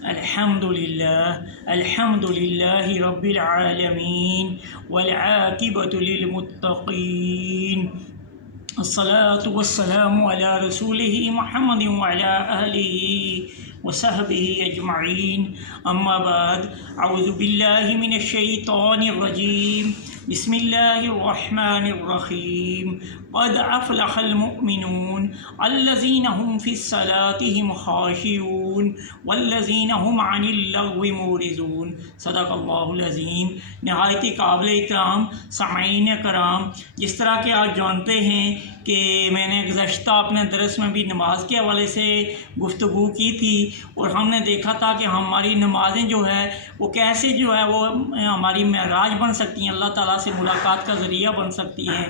الحمد للہ رب العالمین والعاقبۃ للمتقین الصلاة والسلام علی رسولہ محمد وعلی آلہ وصحبہ اجمعین اما بعد اعوذ باللہ من الشیطان الرجیم بسم اللہ الرحمن الرحیم قد افلح المؤمنون الذین هم فی صلاتهم خاشعون والذین هم عن اللغو معرضون صدق اللہ العظیم۔ نہایت قابل احترام سامعین کرام، جس طرح کہ آپ جانتے ہیں کہ میں نے گزشتہ اپنے درس میں بھی نماز کے حوالے سے گفتگو کی تھی، اور ہم نے دیکھا تھا کہ ہماری نمازیں جو ہے وہ کیسے جو ہے وہ ہماری معراج بن سکتی ہیں، اللہ تعالیٰ سے ملاقات کا ذریعہ بن سکتی ہیں۔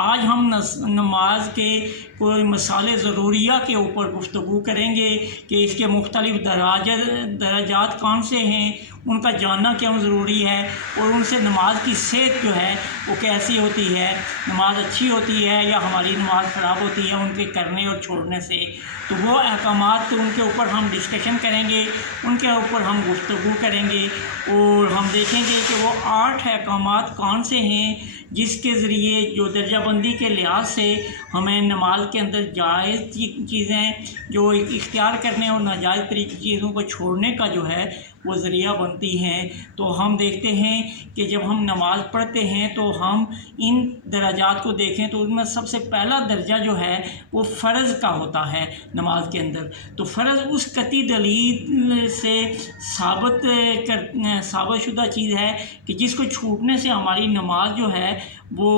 آج ہم نماز کے کوئی مسائل ضروریہ کے اوپر گفتگو کریں گے کہ اس کے مختلف درجات کون سے ہیں، ان کا جاننا کیوں ضروری ہے، اور ان سے نماز کی صحت جو ہے وہ کیسی ہوتی ہے، نماز اچھی ہوتی ہے یا ہماری نماز خراب ہوتی ہے ان کے کرنے اور چھوڑنے سے۔ تو وہ احکامات ان کے اوپر ہم ڈسکشن کریں گے، ان کے اوپر ہم گفتگو کریں گے، اور ہم دیکھیں گے کہ وہ 8 احکامات کون سے ہیں جس کے ذریعے جو درجہ بندی کے لحاظ سے ہمیں نماز کے اندر جائز چیزیں جو اختیار کرنے اور ناجائز چیزوں کو چھوڑنے کا جو ہے وہ ذریعہ بنتی ہیں۔ تو ہم دیکھتے ہیں کہ جب ہم نماز پڑھتے ہیں تو ہم ان درجات کو دیکھیں تو ان میں سب سے پہلا درجہ جو ہے وہ فرض کا ہوتا ہے نماز کے اندر۔ تو فرض اس قطعی دلیل سے ثابت شدہ چیز ہے کہ جس کو چھوٹنے سے ہماری نماز جو ہے وہ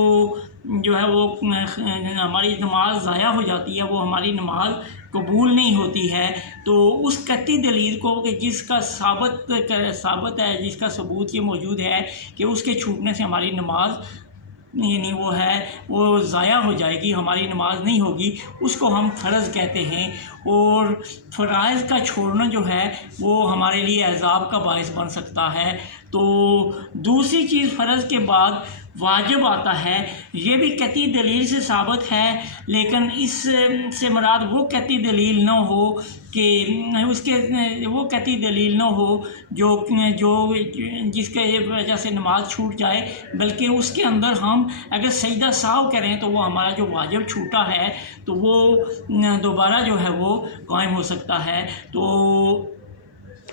ہماری نماز ضائع ہو جاتی ہے، وہ ہماری نماز قبول نہیں ہوتی ہے۔ تو اس قطعی دلیل کو کہ جس کا ثابت ہے، جس کا ثبوت یہ موجود ہے کہ اس کے چھوٹنے سے ہماری نماز وہ ضائع ہو جائے گی، ہماری نماز نہیں ہوگی، اس کو ہم فرض کہتے ہیں۔ اور فرائض کا چھوڑنا جو ہے وہ ہمارے لیے عذاب کا باعث بن سکتا ہے۔ تو دوسری چیز فرض کے بعد واجب آتا ہے، یہ بھی قطعی دلیل سے ثابت ہے، لیکن اس سے مراد وہ قطعی دلیل نہ ہو کہ وہ قطعی دلیل نہ ہو جو جس کے وجہ سے نماز چھوٹ جائے، بلکہ اس کے اندر ہم اگر سجدہ سہو کریں تو وہ ہمارا جو واجب چھوٹا ہے تو وہ دوبارہ جو ہے وہ قائم ہو سکتا ہے۔ تو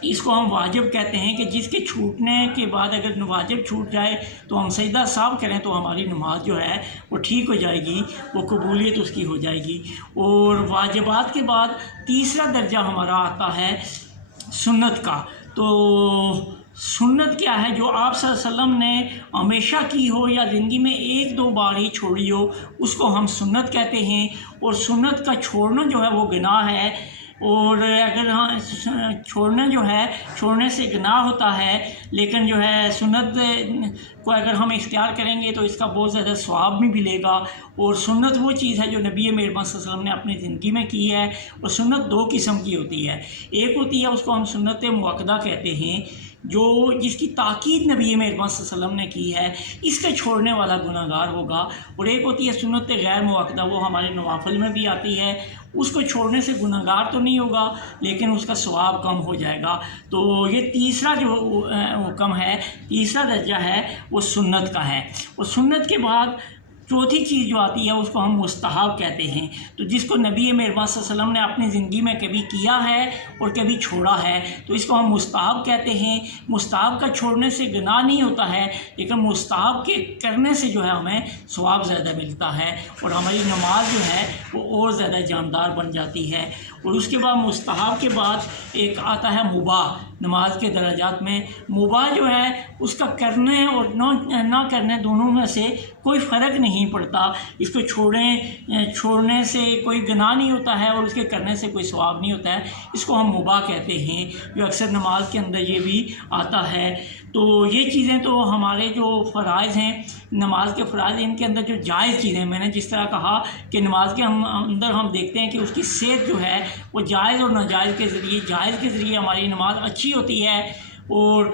اس کو ہم واجب کہتے ہیں کہ جس کے چھوٹنے کے بعد اگر واجب چھوٹ جائے تو ہم سجدہ سہو کریں تو ہماری نماز جو ہے وہ ٹھیک ہو جائے گی، وہ قبولیت اس کی ہو جائے گی۔ اور واجبات کے بعد تیسرا درجہ ہمارا آتا ہے سنت کا۔ تو سنت کیا ہے؟ جو آپ صلی اللہ علیہ وسلم نے ہمیشہ کی ہو یا زندگی میں 1-2 بار ہی چھوڑی ہو، اس کو ہم سنت کہتے ہیں۔ اور سنت کا چھوڑنا جو ہے وہ گناہ ہے، اور اگر چھوڑنے سے گناہ ہوتا ہے، لیکن جو ہے سنت کو اگر ہم اختیار کریں گے تو اس کا بہت زیادہ ثواب بھی ملے گا۔ اور سنت وہ چیز ہے جو نبی مہربان صلی اللہ علیہ وسلم نے اپنی زندگی میں کی ہے۔ اور سنت 2 قسم کی ہوتی ہے، ایک ہوتی ہے اس کو ہم سنت مؤکدہ کہتے ہیں، جس کی تاکید نبی مہربان صلی اللہ علیہ وسلم نے کی ہے، اس کے چھوڑنے والا گناہ گار ہوگا۔ اور ایک ہوتی ہے سنت غیر مؤکدہ، وہ ہمارے نوافل میں بھی آتی ہے، اس کو چھوڑنے سے گناہ گار تو نہیں ہوگا لیکن اس کا ثواب کم ہو جائے گا۔ تو یہ تیسرا جو حکم ہے، تیسرا درجہ ہے وہ سنت کا ہے۔ اور سنت کے بعد چوتھی چیز جو آتی ہے اس کو ہم مستحب کہتے ہیں۔ تو جس کو نبی مہربان صلی اللہ علیہ وسلم نے اپنی زندگی میں کبھی کیا ہے اور کبھی چھوڑا ہے تو اس کو ہم مستحب کہتے ہیں۔ مستحب کا چھوڑنے سے گناہ نہیں ہوتا ہے، لیکن مستحب کے کرنے سے جو ہے ہمیں ثواب زیادہ ملتا ہے، اور ہماری نماز جو ہے وہ اور زیادہ جاندار بن جاتی ہے۔ اور اس کے بعد مستحب کے بعد ایک آتا ہے مباح۔ نماز کے درجات میں مباح جو ہے اس کا کرنے اور نہ کرنے دونوں میں سے کوئی فرق نہیں پڑتا، اس کو چھوڑنے سے کوئی گناہ نہیں ہوتا ہے اور اس کے کرنے سے کوئی ثواب نہیں ہوتا ہے، اس کو ہم مباح کہتے ہیں، جو اکثر نماز کے اندر یہ بھی آتا ہے۔ تو یہ چیزیں تو ہمارے جو فرائض ہیں، نماز کے فرائض، ان کے اندر جو جائز چیزیں، میں نے جس طرح کہا کہ نماز کے اندر ہم دیکھتے ہیں کہ اس کی صحت جو ہے وہ جائز اور ناجائز کے ذریعے، جائز کے ذریعے ہماری نماز اچھی ہوتی ہے، اور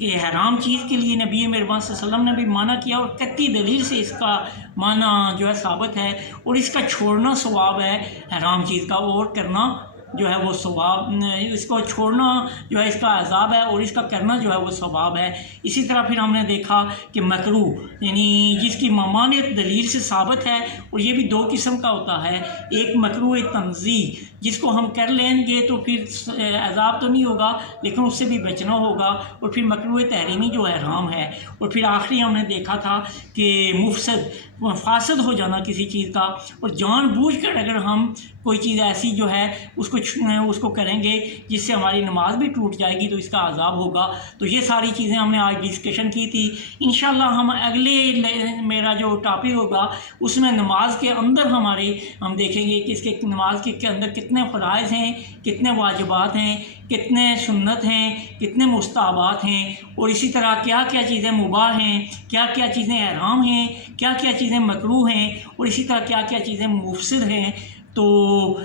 کہ حرام چیز کے لیے نبی مہربان صلی اللہ علیہ وسلم نے بھی منع کیا، اور قطعی دلیل سے اس کا معنی جو ہے ثابت ہے، اور اس کا چھوڑنا ثواب ہے حرام چیز کا، اور کرنا جو ہے وہ ثواب، اس کو چھوڑنا جو ہے اس کا عذاب ہے، اور اس کا کرنا جو ہے وہ ثواب ہے۔ اسی طرح پھر ہم نے دیکھا کہ مکروہ یعنی جس کی ممانعت دلیل سے ثابت ہے، اور یہ بھی دو قسم کا ہوتا ہے، ایک مکروہ تنزیہ جس کو ہم کر لیں گے تو پھر عذاب تو نہیں ہوگا لیکن اس سے بھی بچنا ہوگا، اور پھر مکروہ تحریمی جو حرام ہے، اور پھر آخری ہم نے دیکھا تھا کہ فاسد ہو جانا کسی چیز کا، اور جان بوجھ کر اگر ہم کوئی چیز ایسی جو ہے اس کو کریں گے جس سے ہماری نماز بھی ٹوٹ جائے گی تو اس کا عذاب ہوگا۔ تو یہ ساری چیزیں ہم نے آج ڈسکشن کی تھی۔ انشاءاللہ ہم اگلے میرا جو ٹاپک ہوگا اس میں نماز کے اندر ہم دیکھیں گے کہ اس کے نماز کے اندر کتنے فرائض ہیں، کتنے واجبات ہیں، کتنے سنت ہیں، کتنے مستحبات ہیں، اور اسی طرح کیا کیا چیزیں مباح ہیں، کیا کیا چیزیں حرام ہیں، کیا کیا چیزیں مکروہ ہیں، اور اسی طرح کیا کیا چیزیں مفسد ہیں۔ تو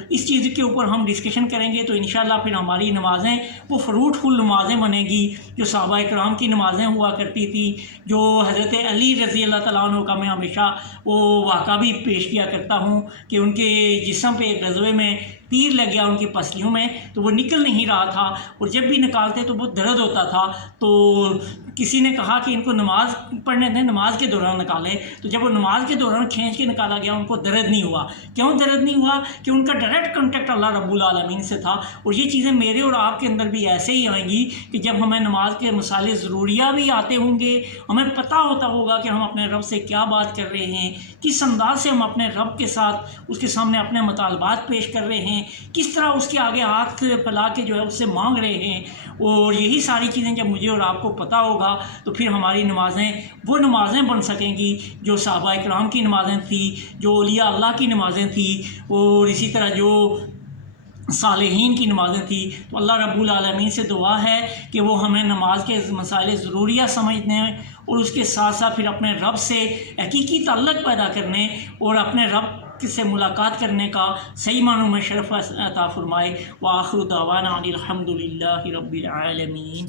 اس چیز کے اوپر ہم ڈسکشن کریں گے تو انشاءاللہ پھر ہماری نمازیں وہ فروٹفل نمازیں بنیں گی، جو صحابہ کرام کی نمازیں ہوا کرتی تھی، جو حضرت علی رضی اللہ تعالیٰ عنہ کا میں ہمیشہ وہ واقعہ بھی پیش کیا کرتا ہوں کہ ان کے جسم پہ ایک غزوے میں تیر لگ گیا ان کی پسلیوں میں، تو وہ نکل نہیں رہا تھا، اور جب بھی نکالتے تو بہت درد ہوتا تھا۔ تو کسی نے کہا کہ ان کو نماز پڑھنے دیں، نماز کے دوران نکالیں، تو جب وہ نماز کے دوران کھینچ کے نکالا گیا ان کو درد نہیں ہوا۔ کیوں درد نہیں ہوا؟ کہ ان کا ڈائریکٹ کانٹیکٹ اللہ رب العالمین سے تھا۔ اور یہ چیزیں میرے اور آپ کے اندر بھی ایسے ہی آئیں گی کہ جب ہمیں نماز کے مسائل ضروریہ بھی آتے ہوں گے، ہمیں پتہ ہوتا ہوگا کہ ہم اپنے رب سے کیا بات کر رہے ہیں، کس انداز سے ہم اپنے رب کے ساتھ اس کے سامنے اپنے مطالبات پیش کر رہے ہیں، کس طرح اس کے آگے ہاتھ پھیلا کے جو ہے اس سے مانگ رہے ہیں، اور یہی ساری چیزیں جب مجھے اور آپ کو پتہ ہوگا تو پھر ہماری نمازیں وہ نمازیں بن سکیں گی جو صحابہ کرام کی نمازیں تھیں، جو اولیاء اللہ کی نمازیں تھیں، اور اسی طرح جو صالحین کی نمازیں تھیں۔ تو اللہ رب العالمین سے دعا ہے کہ وہ ہمیں نماز کے مسائل ضروریہ سمجھنے اور اس کے ساتھ ساتھ پھر اپنے رب سے حقیقی تعلق پیدا کرنے اور اپنے رب سے ملاقات کرنے کا صحیح معنوں میں شرف عطا فرمائے۔ وآخر دعوانا ان الحمد للہ رب العالمین۔